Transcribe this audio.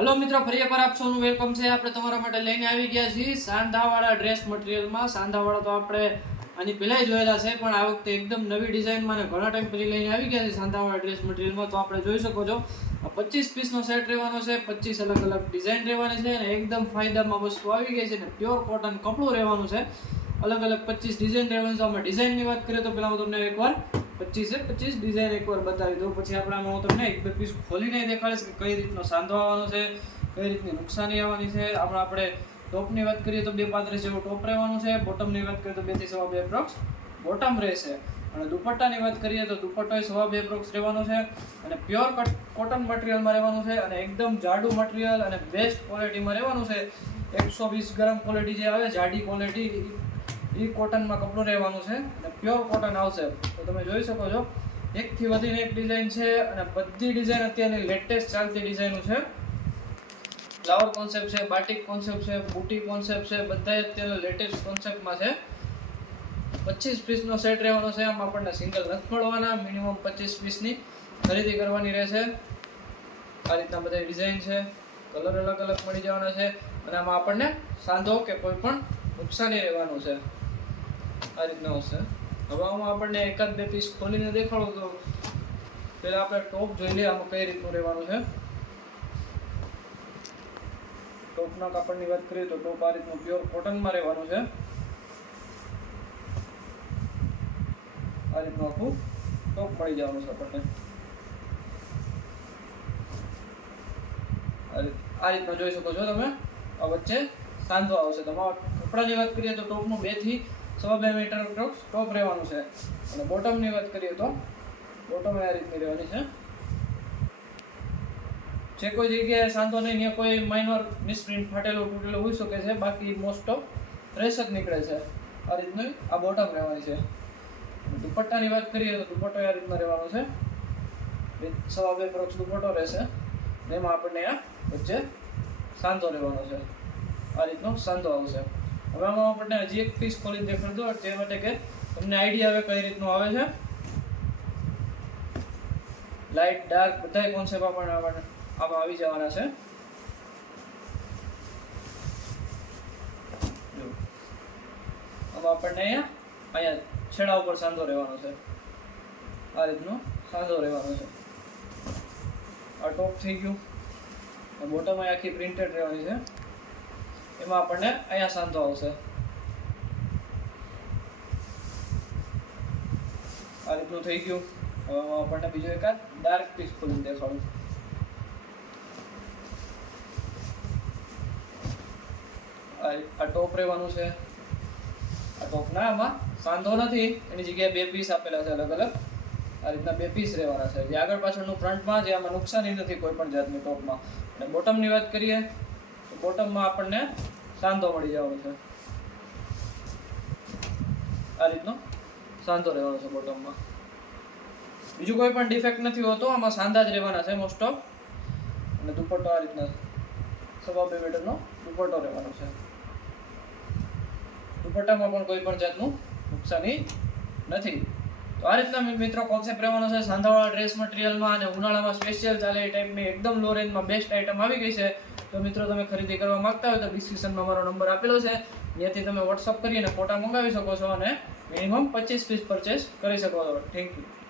Hello મિત્રો, ફરી એકવાર આપ સૌનું વેલકમ છે. આપણે તમારા માટે લઈને આવી ગયા છીએ સાંધાવાળા ડ્રેસ મટીરિયલમાં સાંધાવાળા તો આપણે આની પહેલાંય જોયેલા છે, પણ આ વખતે એકદમ નવી ડિઝાઇનમાં અને ઘણા ટાઈમ પછી લઈને આવી ગયા છે સાંધાવાળા ડ્રેસ મટીરિયલમાં તો આપણે જોઈ શકો છો પચીસ પીસનો સેટ રહેવાનો છે, પચીસ અલગ અલગ ડિઝાઇન રહેવાની છે અને એકદમ ફાયદામાં વસ્તુ આવી ગઈ છે અને પ્યોર કોટન કપડું રહેવાનું છે. અલગ અલગ પચીસ ડિઝાઇન રહેવાનું છે. અમે ડિઝાઇનની વાત કરીએ તો પહેલાં હું તમને એકવાર પચીસે પચીસ ડિઝાઇન એકવાર બતાવી દઉં. પછી આપણે હું તમને એક બે પીસ ખોલીને દેખાડીશ કે કઈ રીતનો સાંધો આવવાનો છે, કઈ રીતની નુકસાની આવવાની છે. આપણે આપણે ટોપની વાત કરીએ તો બે પાંત્રીસ જેવું ટોપ રહેવાનું છે. બોટમની વાત કરીએ તો બેથી સવા બે પ્રોક્સ બોટમ રહેશે. અને દુપટ્ટાની વાત કરીએ તો દુપટ્ટો એ સવા બે પ્રોક્સ રહેવાનો છે. અને પ્યોર કોટન મટીરિયલમાં રહેવાનું છે અને એકદમ જાડું મટીરિયલ અને બેસ્ટ ક્વોલિટીમાં રહેવાનું છે. એકસો વીસ ગ્રામ ક્વોલિટી જે આવે, જાડી ક્વોલિટી એ કોટનમાં કપડું રહેવાનું છે અને પ્યોર કોટન આવશે. તો તમે જોઈ શકો છો, એકથી વધીને એક ડિઝાઇન છે અને બધી ડિઝાઇન અત્યારની લેટેસ્ટ ચાલતી ડિઝાઇનો છે. ફ્લાવર કોન્સેપ્ટ છે બાટિક કોન્સેપ્ટ છે બુટી કોન્સેપ્ટ છે બધા અત્યારે લેટેસ્ટ કોન્સેપ્ટમાં છે. પચીસ પીસનો સેટ રહેવાનો છે, આમ આપણને સિંગલ નથી મળવાના મિનિમમ પચીસ પીસની ખરીદી કરવાની રહેશે. આ રીતના બધા ડિઝાઇન છે કલર અલગ અલગ મળી જવાના છે અને આમાં આપણને સાંધો કે કોઈ પણ નુકસાની રહેવાનું છે. આ રીતના આવશે. હવે હું આપણને એકાદ બે પીસ ખોલીને દેખાડું તો પહેલાં આપણે ટોપ જોઈ લઈએ આમાં કઈ રીતનું રહેવાનું છે. ટોપના કાપડની વાત કરીએ તો ટોપ આ રીતનું પ્યોર કોટનમાં રહેવાનું છે. આ રીતનું આખું ટોપ મળી જવાનું છે આપણને. આ રીત આ રીતના જોઈ શકો છો તમે. આ વચ્ચે સાંધો આવશે. તમારા કપડાની વાત કરીએ તો ટોપનું બે સવા બે મીટર ટોપ સ્ટોપ રહેવાનું છે. અને બોટમની વાત કરીએ તો બોટમ આ રીતની રહેવાની છે. જે કોઈ જગ્યાએ સાંધો નહીં, ત્યાં કોઈ માઇનોર મિસપ્રિન્ટ ફાટેલું તૂટેલું હોઈ શકે છે. બાકી મોસ્ટ ઓફ ફ્રેશ જ નીકળે છે. આ રીતનું આ બોટમ રહેવાની છે. દુપટ્ટાની વાત કરીએ તો દુપટ્ટો આ રીતનો રહેવાનો છે. સવા બે પ્રોક્ષ દુપટ્ટો રહેશે. એમાં આપણને આ વચ્ચે સાંધો રહેવાનો છે. આ રીતનો સાંધો આવશે. હવે આમાં આપણને હજી એક પીસ ખોલી દેખાડ દો તે માટે કે તમને આઈડિયા આવે કઈ રીતનું આવે છે. લાઇટ ડાર્ક બધાય કોન્સેપ્ટ આપણને આમાં આવી જવાના છે. હવે આપણને અહીંયા અહીંયા છેડા ઉપર સાંધો રહેવાનો છે. આ રીતનો સાંધો રહેવાનો છે. આ ટોપ થઈ ગયું. બોટમ આખી પ્રિન્ટેડ રહેવાની છે. એમાં આપણને અહીંયા સાંધો આવશે. આ રીતનું થઈ ગયું. હવે આપણને બીજો એકાદ ડાર્ક પીસ ખોલીને દેખાડું. આ ટોપ રહેવાનું છે. આ ટોપના આમાં સાંધો નથી. એની જગ્યાએ બે પીસ આપેલા છે અલગ અલગ. આ રીતના બે પીસ રહેવાના છે. જે આગળ પાછળનું ફ્રન્ટમાં જે આમાં નુકસાની નથી કોઈ પણ જાતની ટોપમાં અને બોટમની વાત કરીએ બોટમમાં આપણને સાંધો મળી જવાનો છે. આ રીતનો સાંધો રહેવાનો છે બોટમમાં. બીજું કોઈ પણ ડિફેક્ટ નથી હોતો, આમાં સાંધા જ રહેવાના છે મોસ્ટ ઓફ અને દુપટ્ટો આ રીતના સવા બે મીટરનો દુપટ્ટો રહેવાનો છે. દુપટ્ટામાં પણ કોઈ પણ જાતનું નુકસાની નથી. તો આ રીતના મિત્રો કોન્સેપ્ટ રહેવાનો છે સાંધાવાળા ડ્રેસ મટીરિયલમાં અને ઉનાળામાં સ્પેશિયલ ચાલે એ ટાઈપની એકદમ લો રેન્જમાં બેસ્ટ આઇટમ આવી ગઈ છે. તો મિત્રો તમે ખરીદી કરવા માગતા હોય તો ડિસ્ક્રિપ્શનમાં મારો નંબર આપેલો છે. ત્યાંથી તમે વોટ્સઅપ કરીને ફોટા મંગાવી શકો છો અને મિનિમમ પચીસ પીસ પરચેસ કરી શકો છો. Thank you